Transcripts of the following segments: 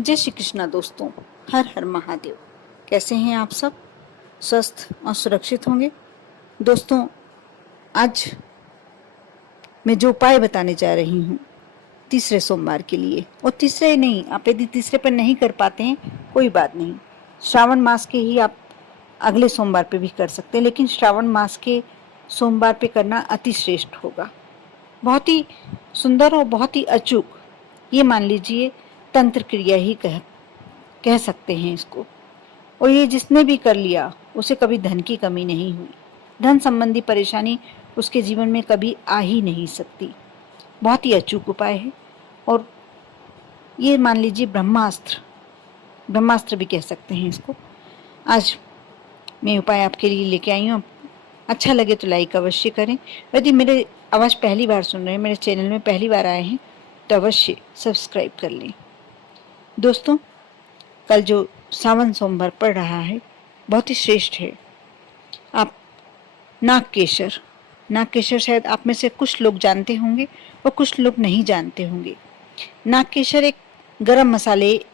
जय श्री कृष्णा दोस्तों। हर हर महादेव। कैसे हैं आप सब? स्वस्थ और सुरक्षित होंगे। दोस्तों, आज मैं जो उपाय बताने जा रही हूँ तीसरे सोमवार के लिए, और तीसरे ही नहीं, आप यदि तीसरे पर नहीं कर पाते हैं कोई बात नहीं, श्रावण मास के ही आप अगले सोमवार पे भी कर सकते हैं, लेकिन श्रावण मास के सोमवार पे करना अति श्रेष्ठ होगा। बहुत ही सुंदर और बहुत ही अचूक, ये मान लीजिए तंत्र क्रिया ही कह सकते हैं इसको। और ये जिसने भी कर लिया उसे कभी धन की कमी नहीं हुई, धन संबंधी परेशानी उसके जीवन में कभी आ ही नहीं सकती। बहुत ही अचूक उपाय है। और ये मान लीजिए ब्रह्मास्त्र भी कह सकते हैं इसको। आज मैं उपाय आपके लिए लेके आई हूँ। अच्छा लगे तो लाइक अवश्य करें। यदि मेरे आवाज़ पहली बार सुन रहे हैं, मेरे चैनल में पहली बार आए हैं, तो अवश्य सब्सक्राइब कर लें। दोस्तों, कल जो सावन सोमवार पड़ रहा है बहुत ही श्रेष्ठ है। आप नागकेशर शायद आप में से कुछ लोग जानते होंगे और कुछ लोग नहीं जानते होंगे। नागकेशर एक गरम मसाले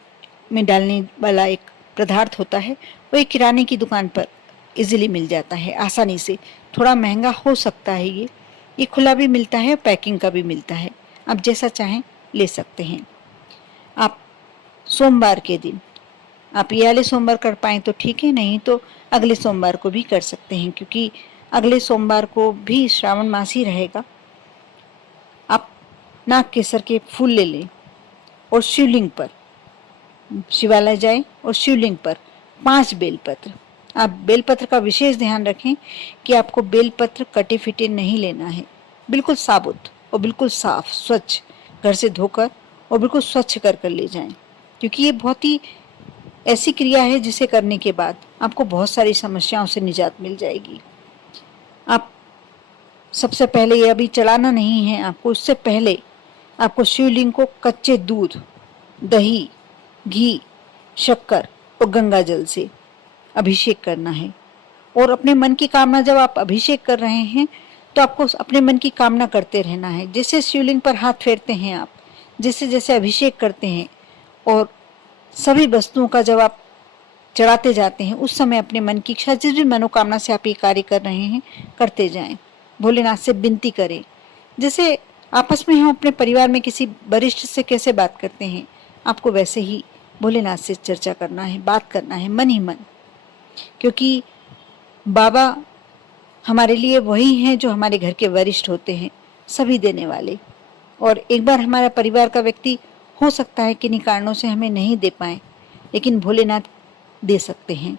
में डालने वाला एक पदार्थ होता है। वो एक किराने की दुकान पर इजीली मिल जाता है, आसानी से। थोड़ा महंगा हो सकता है ये खुला भी मिलता है, पैकिंग का भी मिलता है। आप जैसा चाहें ले सकते हैं। आप सोमवार के दिन आप ये वाले सोमवार कर पाएँ तो ठीक है, नहीं तो अगले सोमवार को भी कर सकते हैं, क्योंकि अगले सोमवार को भी श्रावण मास ही रहेगा। आप नागकेसर के फूल ले लें और शिवलिंग पर, शिवालय जाएं और शिवलिंग पर 5 बेलपत्र। आप बेलपत्र का विशेष ध्यान रखें कि आपको बेलपत्र कटे फिटे नहीं लेना है। बिल्कुल साबुत और बिल्कुल साफ स्वच्छ घर से धोकर और बिल्कुल स्वच्छ कर ले जाएं, क्योंकि ये बहुत ही ऐसी क्रिया है जिसे करने के बाद आपको बहुत सारी समस्याओं से निजात मिल जाएगी। आप सबसे पहले ये अभी चढ़ाना नहीं है आपको, उससे पहले आपको शिवलिंग को कच्चे दूध, दही, घी, शक्कर और गंगा जल से अभिषेक करना है। और अपने मन की कामना, जब आप अभिषेक कर रहे हैं तो आपको अपने मन की कामना करते रहना है। जैसे शिवलिंग पर हाथ फेरते हैं आप, जैसे जैसे अभिषेक करते हैं, और सभी वस्तुओं का जब आप चढ़ाते जाते हैं उस समय अपने मन की इच्छा, जिस भी मनोकामना से आप ये कार्य कर रहे हैं, करते जाएं। भोलेनाथ से विनती करें। जैसे आपस में हम अपने परिवार में किसी वरिष्ठ से कैसे बात करते हैं, आपको वैसे ही भोलेनाथ से चर्चा करना है, बात करना है मन ही मन। क्योंकि बाबा हमारे लिए वही हैं जो हमारे घर के वरिष्ठ होते हैं, सभी देने वाले। और एक बार हमारा परिवार का व्यक्ति हो सकता है किन्हीं कारणों से हमें नहीं दे पाए, लेकिन भोलेनाथ दे सकते हैं।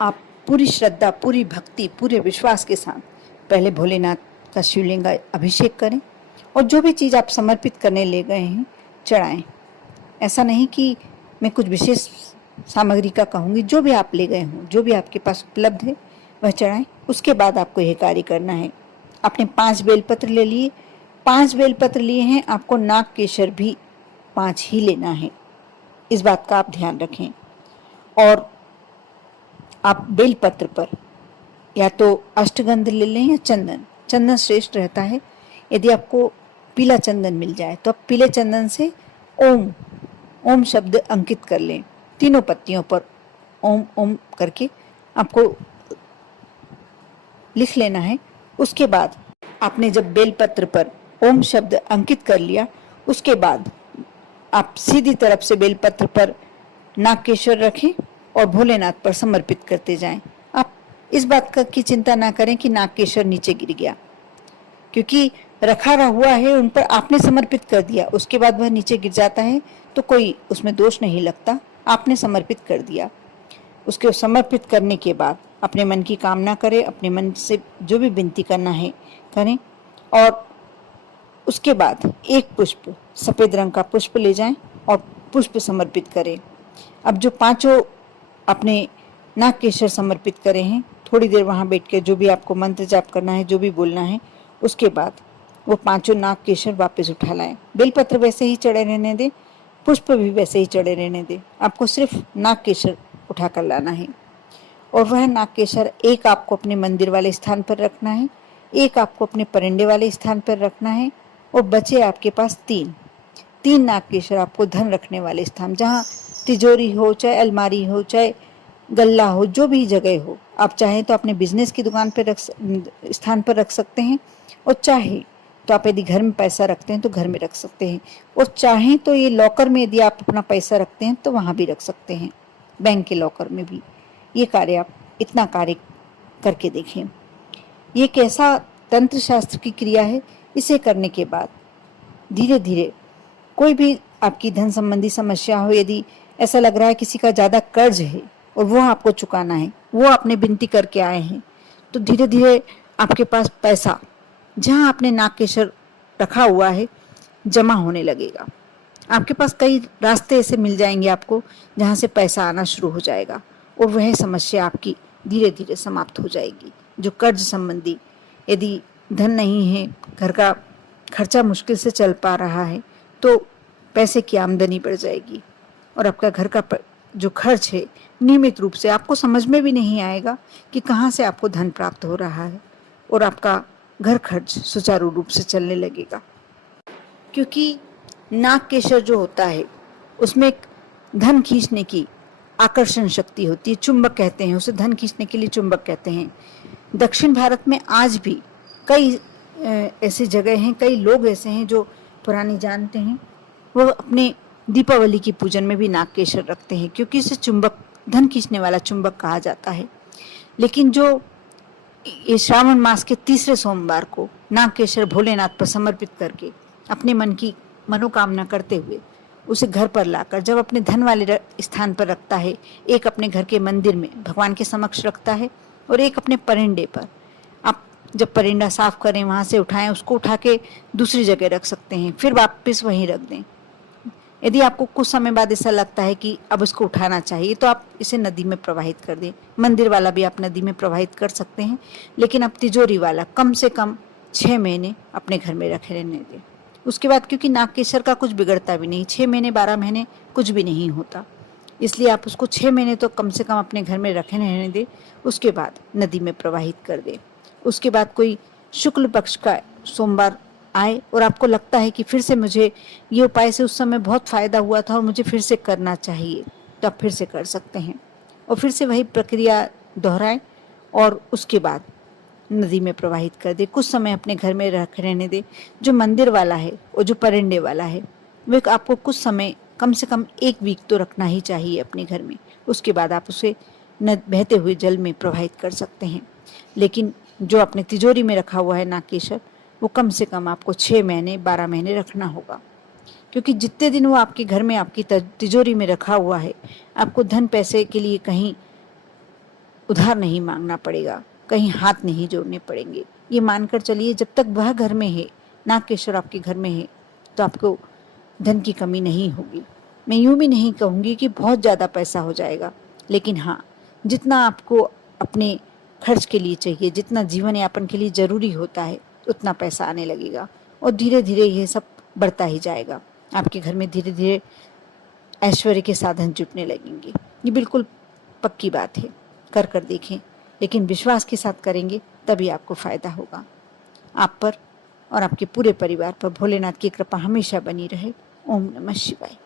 आप पूरी श्रद्धा, पूरी भक्ति, पूरे विश्वास के साथ पहले भोलेनाथ का शिवलिंग का अभिषेक करें, और जो भी चीज़ आप समर्पित करने ले गए हैं चढ़ाएं। ऐसा नहीं कि मैं कुछ विशेष सामग्री का कहूँगी, जो भी आप ले गए हों, जो भी आपके पास उपलब्ध है वह चढ़ाएं। उसके बाद आपको यह कार्य करना है। आपने 5 बेलपत्र ले लिए, 5 बेलपत्र लिए हैं, आपको नागकेशर भी 5 ही लेना है। इस बात का आप ध्यान रखें। और आप बेलपत्र पर या तो अष्टगंध ले लें या चंदन श्रेष्ठ रहता है। यदि आपको पीला चंदन मिल जाए तो आप पीले चंदन से ओम शब्द अंकित कर लें। तीनों पत्तियों पर ओम ओम करके आपको लिख लेना है। उसके बाद आपने जब बेलपत्र पर ओम शब्द अंकित कर लिया, उसके बाद आप सीधी तरफ से बेलपत्र पर नागकेशर रखें और भोलेनाथ पर समर्पित करते जाएं। आप इस बात की चिंता ना करें कि नागकेशर नीचे गिर गया, क्योंकि रखा हुआ है, उन पर आपने समर्पित कर दिया, उसके बाद वह नीचे गिर जाता है तो कोई उसमें दोष नहीं लगता। आपने समर्पित कर दिया। उसके समर्पित करने के बाद अपने मन की कामना करें, अपने मन से जो भी विनती करना है करें, और उसके बाद एक पुष्प, सफ़ेद रंग का पुष्प ले जाएं और पुष्प समर्पित करें। अब जो 5 अपने नागकेशर समर्पित करें हैं, थोड़ी देर वहाँ बैठ के जो भी आपको मंत्र जाप करना है, जो भी बोलना है, उसके बाद वो 5 नागकेशर वापस उठा लाएं। बेलपत्र वैसे ही चढ़े रहने दें, पुष्प भी वैसे ही चढ़े रहने दें। आपको सिर्फ नागकेशर उठा कर लाना है, और वह नागकेशर एक आपको अपने मंदिर वाले स्थान पर रखना है, एक आपको अपने परिंदे वाले स्थान पर रखना है, और बचे आपके पास 3। 3 नागकेशर आपको धन रखने वाले स्थान, जहाँ तिजोरी हो, चाहे अलमारी हो, चाहे गल्ला हो, जो भी जगह हो, आप चाहें तो अपने बिजनेस की दुकान पर स्थान पर रख सकते हैं, और चाहे तो आप यदि घर में पैसा रखते हैं तो घर में रख सकते हैं, और चाहें तो ये लॉकर में यदि आप अपना पैसा रखते हैं तो वहाँ भी रख सकते हैं, बैंक के लॉकर में भी। ये कार्य आप इतना कार्य करके देखें। ये कैसा तंत्र शास्त्र की क्रिया है। इसे करने के बाद धीरे धीरे कोई भी आपकी धन संबंधी समस्या हो, यदि ऐसा लग रहा है किसी का ज़्यादा कर्ज है और वो आपको चुकाना है, वो आपने विनती करके आए हैं, तो धीरे धीरे आपके पास पैसा जहाँ आपने नागकेशर रखा हुआ है जमा होने लगेगा। आपके पास कई रास्ते ऐसे मिल जाएंगे आपको जहाँ से पैसा आना शुरू हो जाएगा, और वह समस्या आपकी धीरे धीरे समाप्त हो जाएगी। जो कर्ज संबंधी, यदि धन नहीं है, घर का खर्चा मुश्किल से चल पा रहा है, तो पैसे की आमदनी बढ़ जाएगी, और आपका घर का जो खर्च है नियमित रूप से आपको समझ में भी नहीं आएगा कि कहाँ से आपको धन प्राप्त हो रहा है, और आपका घर खर्च सुचारू रूप से चलने लगेगा। क्योंकि नागकेशर जो होता है उसमें एक धन खींचने की आकर्षण शक्ति होती है, चुंबक कहते हैं उसे, धन खींचने के लिए चुंबक कहते हैं। दक्षिण भारत में आज भी कई ऐसी जगह हैं, कई लोग ऐसे हैं जो पुरानी जानते हैं, वो अपने दीपावली की पूजन में भी नागकेशर रखते हैं, क्योंकि इसे चुंबक, धन खींचने वाला चुंबक कहा जाता है। लेकिन जो ये श्रावण मास के तीसरे सोमवार को नागकेशर भोलेनाथ पर समर्पित करके अपने मन की मनोकामना करते हुए उसे घर पर लाकर जब अपने धन वाले स्थान पर रखता है, एक अपने घर के मंदिर में भगवान के समक्ष रखता है, और एक अपने परिंडे पर, आप जब परिंडा साफ करें वहाँ से उठाएं, उसको उठा के दूसरी जगह रख सकते हैं, फिर वापस वहीं रख दें। यदि आपको कुछ समय बाद ऐसा लगता है कि अब इसको उठाना चाहिए, तो आप इसे नदी में प्रवाहित कर दें। मंदिर वाला भी आप नदी में प्रवाहित कर सकते हैं, लेकिन अब तिजोरी वाला कम से कम 6 महीने अपने घर में रखे रहने दें। उसके बाद, क्योंकि नागकेशर का कुछ बिगड़ता भी नहीं, 6 महीने 12 महीने कुछ भी नहीं होता, इसलिए आप उसको 6 महीने तो कम से कम अपने घर में रखे रहने दें। उसके बाद नदी में प्रवाहित कर दें। उसके बाद कोई शुक्ल पक्ष का सोमवार आए और आपको लगता है कि फिर से मुझे ये उपाय से उस समय बहुत फ़ायदा हुआ था और मुझे फिर से करना चाहिए, तो आप फिर से कर सकते हैं, और फिर से वही प्रक्रिया दोहराएं, और उसके बाद नदी में प्रवाहित कर दे। कुछ समय अपने घर में रख रहने दे। जो मंदिर वाला है और जो परिंडे वाला है, वे आपको कुछ समय, कम से कम 1 वीक तो रखना ही चाहिए अपने घर में। उसके बाद आप उसे बहते हुए जल में प्रवाहित कर सकते हैं। लेकिन जो अपने तिजोरी में रखा हुआ है नागकेशर, वो कम से कम आपको 6 महीने 12 महीने रखना होगा, क्योंकि जितने दिन वो आपके घर में आपकी तिजोरी में रखा हुआ है, आपको धन पैसे के लिए कहीं उधार नहीं मांगना पड़ेगा, कहीं हाथ नहीं जोड़ने पड़ेंगे। ये मानकर चलिए, जब तक वह घर में है, नागकेशर आपके घर में है, तो आपको धन की कमी नहीं होगी। मैं यूँ भी नहीं कहूँगी कि बहुत ज़्यादा पैसा हो जाएगा, लेकिन हाँ, जितना आपको अपने खर्च के लिए चाहिए, जितना जीवन यापन के लिए ज़रूरी होता है, उतना पैसा आने लगेगा, और धीरे धीरे ये सब बढ़ता ही जाएगा। आपके घर में धीरे धीरे ऐश्वर्य के साधन जुटने लगेंगे। ये बिल्कुल पक्की बात है, कर कर देखें, लेकिन विश्वास के साथ करेंगे तभी आपको फ़ायदा होगा। आप पर और आपके पूरे परिवार पर भोलेनाथ की कृपा हमेशा बनी रहे। ओम नमः शिवाय।